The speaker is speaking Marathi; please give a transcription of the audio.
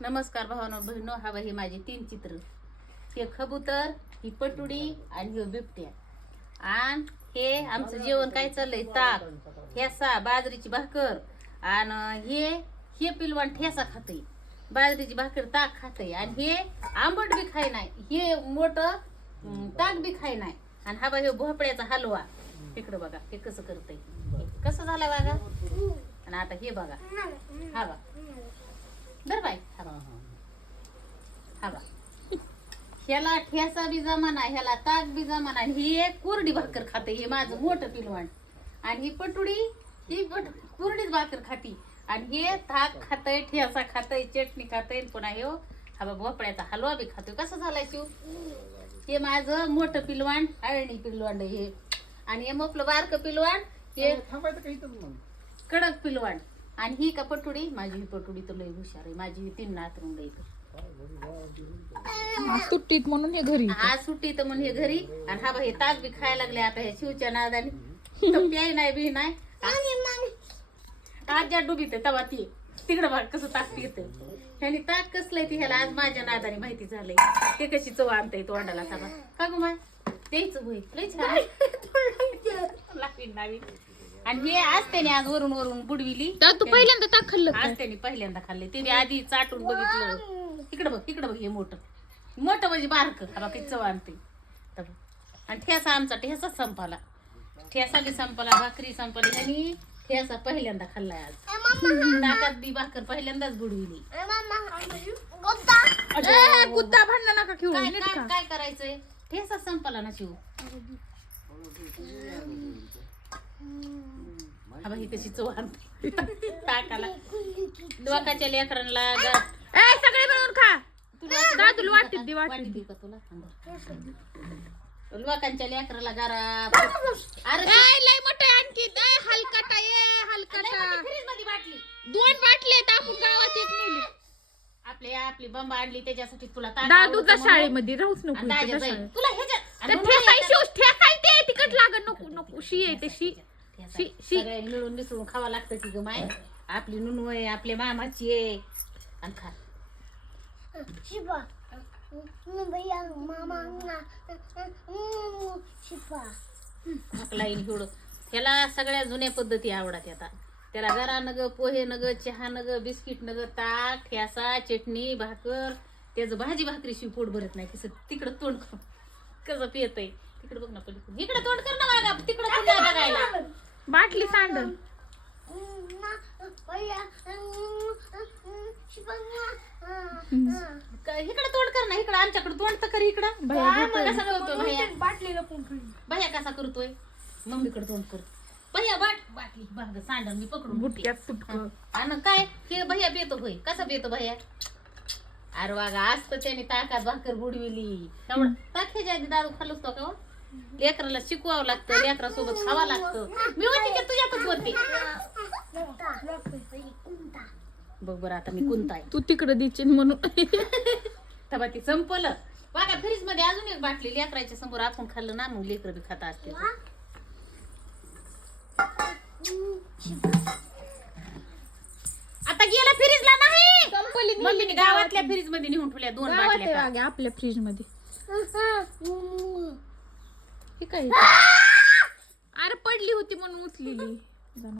नमस्कार भावांनो बहिणो, हा ही माझी 3 चित्र. हे कबूतर, ही पटुडी आणि हे बिबट्या. आणि हे आमचं जेवण काय चाललंय, ताक, ठेसा, बाजरीची भाकर. आणि हे पिलवान ठेसा खाते, बाजरीची भाकर ताक खाते. आणि हे आंबट बी खाय नाही, हे मोठं ताक बी खाय नाही. आणि हा बा हे भोपळ्याचा हलवा. इकडं बघा ते कसं करतय, कसं झालं बघा. आणि आता हे बघा, हा बा बर बाई, हा बा ह्याला ठेसा बी जमाना, ह्याला ताक बी जमाना. आणि ही एक कोरडी भाकर खाते, हे माझं मोठं पिलवाण. आणि ही पटुडी, ही कोरडीच भाकर खाती. आणि हे ताक खातय, ठेसा खातय, चटणी खातय. पुन्हा हे हा बा भोपळ्याचा हलवा बी खातोय. कसं झालाय शिव. हे माझं मोठं पिलवाण, अळणी पिलवाण हे. आणि हे मोपलं बारकं पिलवाण, हे कडक पिलवाण. आणि ही का पटुडी, माझी ही पटुडी तर लय हुशार आहे. माझी ही 3 नातरुंड आहे. सुट्टीत म्हणून हे घरी, हा सुट्टी तर म्हणून हे घरी. आणि हा बा हे ताक बी खायला लागले आता हे शिवच्या नादाने. प्याय नाही बी नाही. आज्या डुबीत तवा ती तिकडं बघ कसं ताक पित. ह्यानी ताक कसलंय ती ह्याला आज माझ्या नादाने माहिती झालंय. ते कशी चव आणताय तोंडाला तवा का गो माय द्यायचं होईल लय छान नावी. आणि हे आज त्याने आज वरून वरून बुडविली. तू पहिल्यांदा ताक खाल्लं आज त्याने पहिल्यांदा खाल्ले. त्याने आधी चाटून बघितलं. इकडं बघ, इकडं बघ, हे मोठं मोठं म्हणजे बारक. हा बघ चव आणते. आणि ठेसा आमचा ठेसा संपला, ठेसा बी संपला, भाकरी संपली. आणि ठेसा पहिल्यांदा खाल्लाय आज. ताकात बी भाकर पहिल्यांदाच बुडविली. कुत्ता भांडण नका खेळू. काय करायचंय, ठेसा संपला ना शिव. हा बाई कशी चव आणते ताकाला. लोकांच्या लेकरांना सगळे मिळून खा. तुला वाटते दे, वाटते का तुला. लोकांच्या लेकराला गारा. अरे लय मोठे आणखी हलकटा फ्रीज मध्ये बाटली 2 बाटले टाकून गावात एक नेली. आपली बंब आणली त्याच्यासाठी तुला दादूच्या शाळेमध्ये राहूच नको. तुला तिकट लागत नको नको. शी आहे ते शी मिळून मिसळून खावा लागतं की ग माय. आपली नुनू आहे, आपल्या मामाची आहे. आणि खा त्याला सगळ्या जुन्या पद्धती आवडत. आता त्याला गरा नग, पोहे नग, चहा नग, बिस्किट नग, ताक, ठेसा, चटणी, भाकर. त्याचं भाजी भाकरी शिव पोट भरत नाही. कसं तिकडं तोंड कसं पियत आहे. तिकडे बघ ना पलीकडे, इकडे तोंड कर ना बघा. तिकडं तुला बघायला बाटली सांड. इकडे तोंड कर ना, इकडं आमच्याकडे तोंड तर कर. इकडं कसा करतोय भैया, भैया कसा करतोय. मम्मीकडे तोंड कर भैया. बाटली बघ सांडण मी पकडून बुटक्यात सुटकं. आणि काय हे भैया बेतो होय. कसा बेतो भैया. अरे वागा आज तर त्याने ताकात भाकर बुडविली. ताक ह्याच्या आधी दारू खाल्लोच तो का. लेकराला शिकवावं लागतं, लेकरासोबत खावा लागतं. मी होती की तुझ्यातच होती. बघ बरं आता मी कोणता आहे. तू तिकडे दिचीन म्हणून तेव्हा ती संपलं. बघा फ्रीज मध्ये अजून एक बाटली. लेकराच्या समोर आपण खाल्लं ना मग लेकर बी खाता असते. आता गेला फ्रीजला नाही. मम्मीने गावातल्या फ्रीज मध्ये नेऊन ठेवल्या 2 बाटल्या आपल्या फ्रीज मध्ये. हे काय अरे पडली होती म्हणून उचलेली.